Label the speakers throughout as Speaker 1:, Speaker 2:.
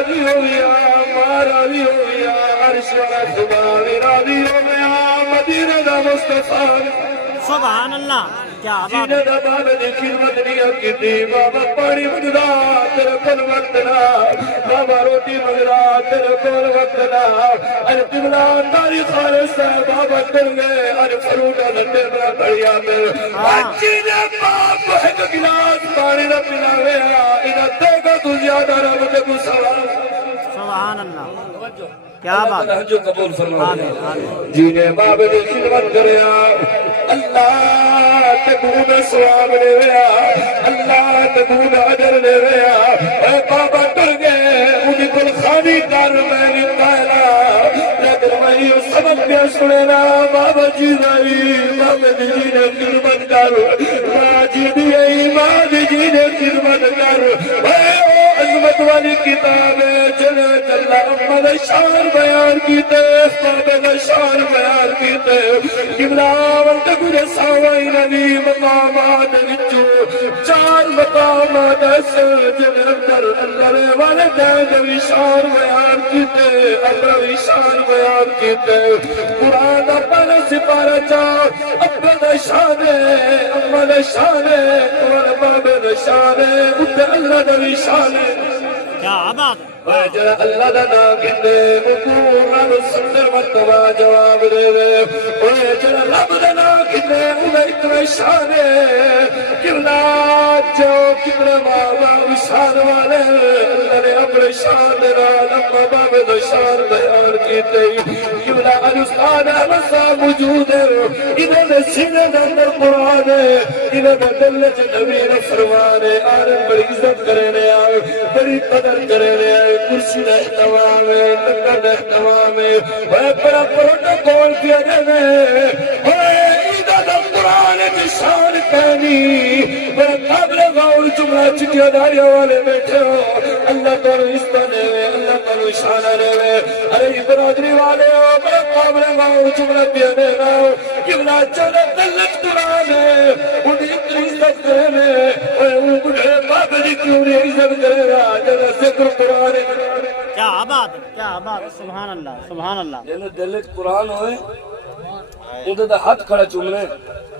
Speaker 1: دی خدمت کریا قبلہ جی نے بابا راضی ہو گیا ماں راضی ہو گیا عرش والا سبحان راضی ہو گیا مدینہ دا مصطفیٰ
Speaker 2: سبحان اللہ کیا بات
Speaker 1: جینے دا بابا دی خدمت نہیں کیتی بابا پانی منگدا تیرے کول وقت نہ بابا روٹی منگدا تیرے کول وقت نہ ارے قبلہ تاری خالص ہے بابا تر گئے ارے فروٹا لٹے بڑا بڑھیا میں جینے باپ کو ایک گلاس پانی نہ پلاوے
Speaker 2: کیا بات
Speaker 1: جو قبول فرما جینے باب دی خدمت کریا اللہ تکون سواب لے ویا اللہ تکون اجر لے ویا اے بابا ٹر گئے انہی کل خانی کر میں کہلا لیکن میں یہ سبق پہ سنے نا بابا جی رہی بابا جی نے خدمت کر۔ ماں جی دی ای ماں جی نے خدمت کر۔ اے پاک والی کتاب ہے جنہیں جلہ امد شان بیان کیتے افتاب شان بیان کیتے۔ قبلہ ورد گرساوائی نبی مقامات وچو چار مقامات اصل جنہیں اندر اندر والدین دوی شان بیان کیتے اندر شان بیان کیتے۔ قرآن اپنے سپارہ چاہ اپنے شانے امد شانے قرآن باب شانے اپنے اللہ دوی شانے Kabe'dir.
Speaker 2: Bacı Allah'dan
Speaker 1: günde mukuna rusullar mattaba cevabı deve. Oraya cana Rabb'den günde ulaytı ve şahane. Kirna رب دا نام کہندے والا شان والے اللہ نے اپنے شان دے نال، اپنا باب دا شان بیان کیتے۔ کبلا استاد احمد صاحب موجود ہے۔ انہوں نے سینے دے اندر قرآن ہے، انہوں نے دل چ نبی نے فرمان ہے۔ آرم بڑی عزت کرنے آئے، بڑی قدر کرنے آئے۔ کرسی دا احتمام ہے لکڑ دا احتمام ہے۔ اے بڑا پروٹوکول کیا جانے۔ اے پہنی۔ بڑا قابل غور جملہ چکیا داریا والے بیٹھے ہو۔ اللہ تعالی عزت دے اللہ تعالی شان دے ارے برادری والے ہو بڑا قابل غور جملہ پیانے نہ ہو۔ کیولا چلے دلت قرآن ہے انہیں اتنی عزت کرنے اے ان بڑھے بابے دی کیوں نہیں عزت کرے گا؟ جب ذکر قرآن
Speaker 2: کیا بات کیا بات سبحان اللہ سبحان اللہ۔
Speaker 3: جن دل وچ قرآن ہوئے۔ اندر دا ہاتھ کھڑا چومنے۔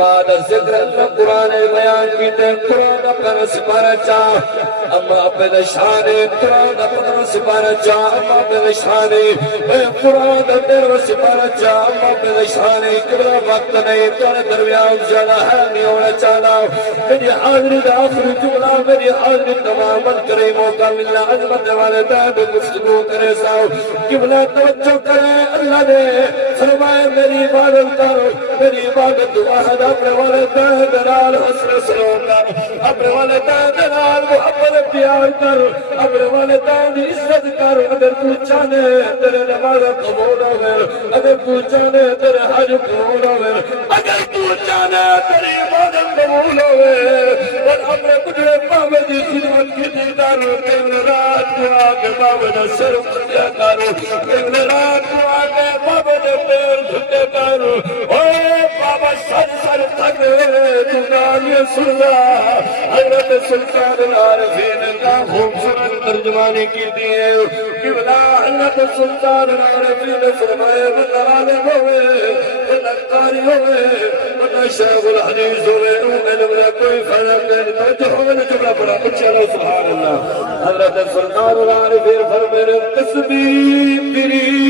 Speaker 1: دا ذکر قرآن بیان کیتے قرآن اپنا سپارہ چاہ اما اپنے دا شان قرآن اپنا سپارہ چاہ اما اپنے دا شان قرآن اپنا سپارہ چاہ اما اپنے دا شان کبلا وقت نہیں تارے درمیان جانا ہے نہیں ہونا چاہنا میری حاضری دا آخری جملہ میری حاضری تماما کرے موقع ملنا عظمت والے داد گفتگو کرے ساو قبلہ توجہ کرے اللہ نے فرمائے، میری عبادت کرو، میری عبادت واحد اپنے والے دلال حسن سلام اپنے والے دلال محبت پیار کر۔ اپنے والے کی عزت کر۔ اگر تو چاہے تیرے نماز قبول ہوے اگر تو چاہے تیرے حج قبول ہوے اگر تو چاہے تیری عبادت قبول ہوے اور اپنے گزرے بابے کی خدمت کی دیدار کیول رات کو آ کے بابے کا سر پتیا کرو رات کو دھتے کرو بابا سر سر تھک تو نال یہ سننا حضرت سلطان العارفین کا خوبصورت ترجمانی کی دی ہے کہ بلا حضرت سلطان العارفین فرمائے بندہ عالم ہوئے بندہ قاری ہوئے بندہ شیخ الحدیث ہوئے علم میں کوئی فرق نہیں توجہ ہوئے نے جملہ پڑھا اچھا اللہ سبحان اللہ حضرت سلطان العارفین فرمائے تسبیح پری